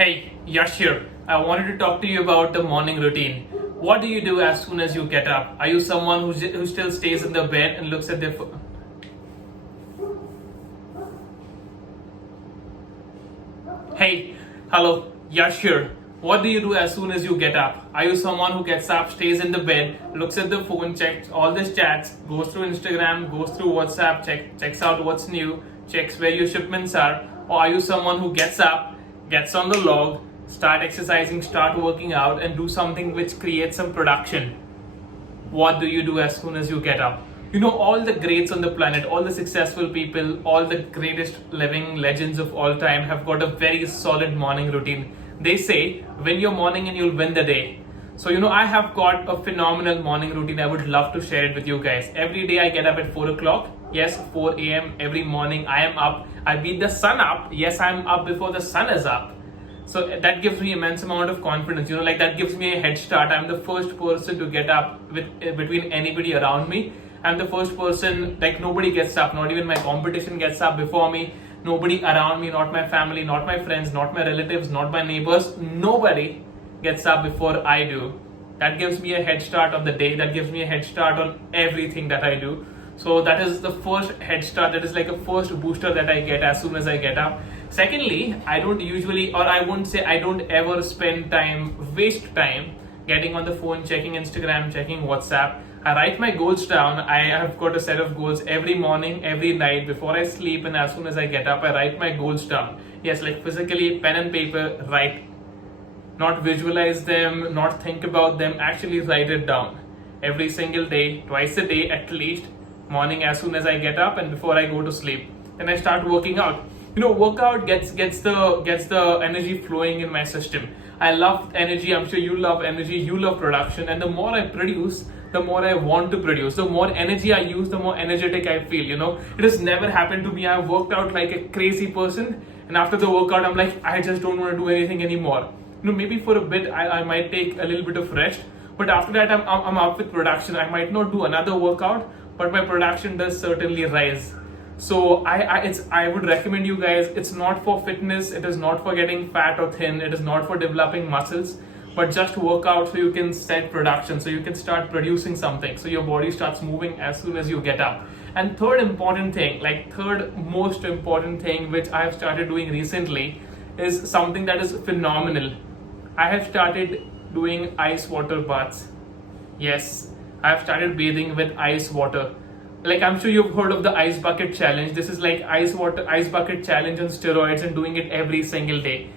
Hey, Yash here. I wanted to talk to you about the morning routine. What do you do as soon as you get up? Are you someone who still stays in the bed and looks at their phone? Hey, hello, Yash here. What do you do as soon as you get up? Are you someone who gets up, stays in the bed, looks at the phone, checks all the chats, goes through Instagram, goes through WhatsApp, checks out what's new, checks where your shipments are? Or are you someone who gets up, gets on the log, start exercising, start working out, and do something which creates some production? What do you do as soon as you get up? All the greats on the planet, all the successful people, all the greatest living legends of all time have got a very solid morning routine. They say, win your morning and you'll win the day. So, I have got a phenomenal morning routine. I would love to share it with you guys. Every day I get up at 4 o'clock. Yes, 4 a.m. every morning I am up. I beat the sun up. Yes, I'm up before the sun is up. So that gives me immense amount of confidence. That gives me a head start. I'm the first person to get up between anybody around me. I'm the first person, like nobody gets up, not even my competition gets up before me. Nobody around me, not my family, not my friends, not my relatives, not my neighbors. Nobody gets up before I do. That gives me a head start of the day. That gives me a head start on everything that I do. So that is the first head start. That is like a first booster that I get as soon as I get up. Secondly, I don't usually, or I won't say I don't ever waste time getting on the phone, checking Instagram, checking WhatsApp. I write my goals down. I have got a set of goals every morning, every night, before I sleep, and as soon as I get up, I write my goals down. Yes, like physically, pen and paper, write. Not visualize them, not think about them, actually write it down. Every single day, twice a day at least, morning as soon as I get up and before I go to sleep. Then I start working out. Workout gets the energy flowing in my system. I love energy. I'm sure you love energy. You love production, and the more I produce, the more I want to produce. The more energy I use, the more energetic I feel. It has never happened to me. I've worked out like a crazy person, and after the workout, I'm like, I just don't want to do anything anymore. Maybe for a bit I might take a little bit of rest, but after that I'm up with production. I might not do another workout, but my production does certainly rise. So I would recommend you guys. It's not for fitness. It is not for getting fat or thin. It is not for developing muscles, but just work out so you can set production, so you can start producing something, so your body starts moving as soon as you get up. And third most important thing, which I have started doing recently, is something that is phenomenal. I have started doing ice water baths. Yes, I have started bathing with ice water. Like, I'm sure you've heard of the ice bucket challenge. This is like ice bucket challenge on steroids, and doing it every single day.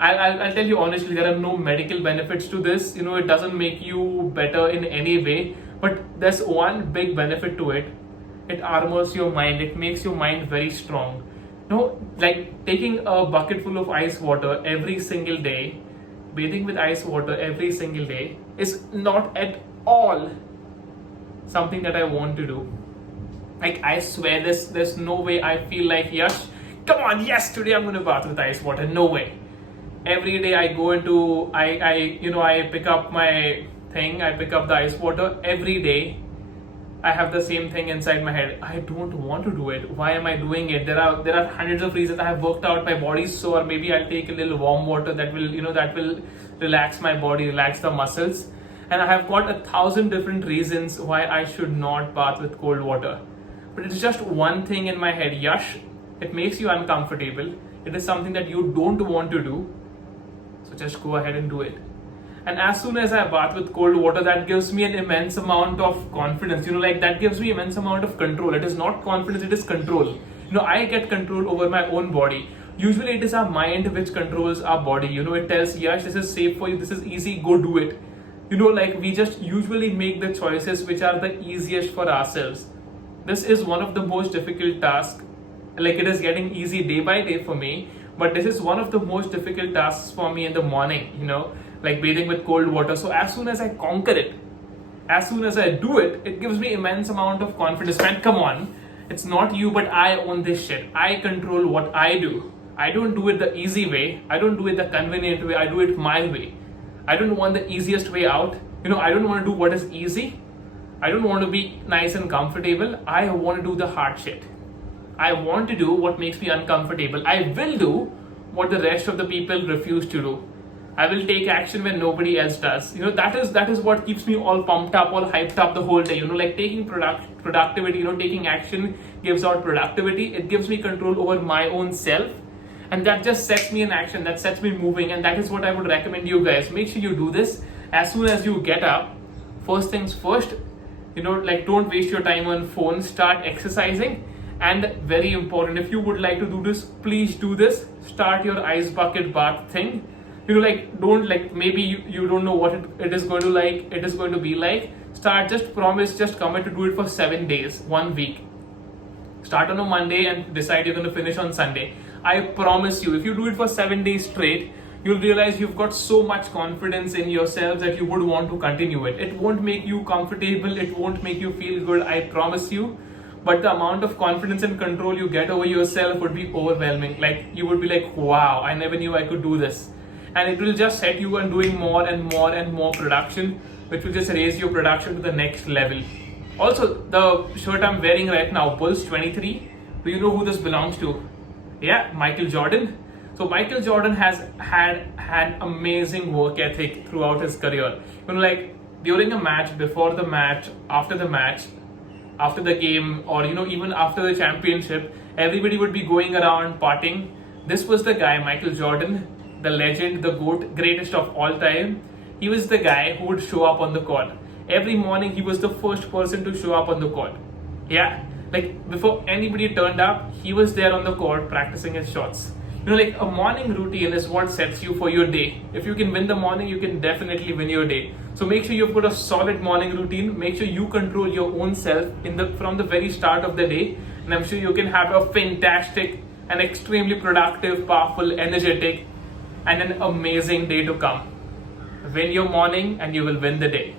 I'll tell you honestly, there are no medical benefits to this. It doesn't make you better in any way, but there's one big benefit to it. It armors your mind. It makes your mind very strong. Like taking a bucket full of ice water every single day, bathing with ice water every single day, is not at all something that I want to do. Like, I swear, there's no way I feel like, yes, come on, yes, today I'm going to bath with ice water. No way. Every day I go into, I pick up my thing, I pick up the ice water. Every day I have the same thing inside my head. I don't want to do it. Why am I doing it? There are hundreds of reasons. I have worked out, my body's sore. Maybe I'll take a little warm water that will relax my body, relax the muscles. And I have got 1,000 different reasons why I should not bath with cold water. But it's just one thing in my head, Yash. It makes you uncomfortable. It is something that you don't want to do. So just go ahead and do it. And as soon as I bath with cold water, that gives me an immense amount of confidence. That gives me immense amount of control. It is not confidence, it is control. I get control over my own body. Usually it is our mind which controls our body. It tells, Yash, this is safe for you, this is easy, go do it. We just usually make the choices which are the easiest for ourselves. This is one of the most difficult tasks. Like, it is getting easy day by day for me, but this is one of the most difficult tasks for me in the morning, like bathing with cold water. So as soon as I conquer it, as soon as I do it, it gives me immense amount of confidence. Man, come on, it's not you, but I own this shit. I control what I do. I don't do it the easy way. I don't do it the convenient way. I do it my way. I don't want the easiest way out. I don't want to do what is easy. I don't want to be nice and comfortable. I want to do the hard shit. I want to do what makes me uncomfortable. I will do what the rest of the people refuse to do. I will take action when nobody else does. That is what keeps me all pumped up, all hyped up the whole day. Like taking productivity, taking action gives out productivity. It gives me control over my own self, and that just sets me in action. That sets me moving, and that is what I would recommend you guys. Make sure you do this as soon as you get up. First things first, like don't waste your time on phone. Start exercising. And very important, if you would like to do this, please do this. Start your ice bucket bath thing. Don't maybe you don't know what it is going to be like. Just commit to do it for 7 days, 1 week. Start on a Monday and decide you're going to finish on Sunday. I promise you, if you do it for 7 days straight, you'll realize you've got so much confidence in yourself that you would want to continue it. It won't make you comfortable, it won't make you feel good, I promise you. But the amount of confidence and control you get over yourself would be overwhelming. Like you would be like, wow, I never knew I could do this. And it will just set you on doing more and more and more production, which will just raise your production to the next level. Also, the shirt I'm wearing right now, Bulls 23, do you know who this belongs to? Yeah, Michael Jordan. So Michael Jordan has had amazing work ethic throughout his career. Like during a match, before the match, after the match, after the game, or even after the championship, everybody would be going around partying. This was the guy, Michael Jordan, the legend, the GOAT, greatest of all time. He was the guy who would show up on the court. Every morning he was the first person to show up on the court. Yeah, like before anybody turned up, he was there on the court practicing his shots. Like a morning routine is what sets you for your day. If you can win the morning, you can definitely win your day. So make sure you've got a solid morning routine. Make sure you control your own self from the very start of the day. And I'm sure you can have a fantastic and extremely productive, powerful, energetic, and an amazing day to come. Win your morning and you will win the day.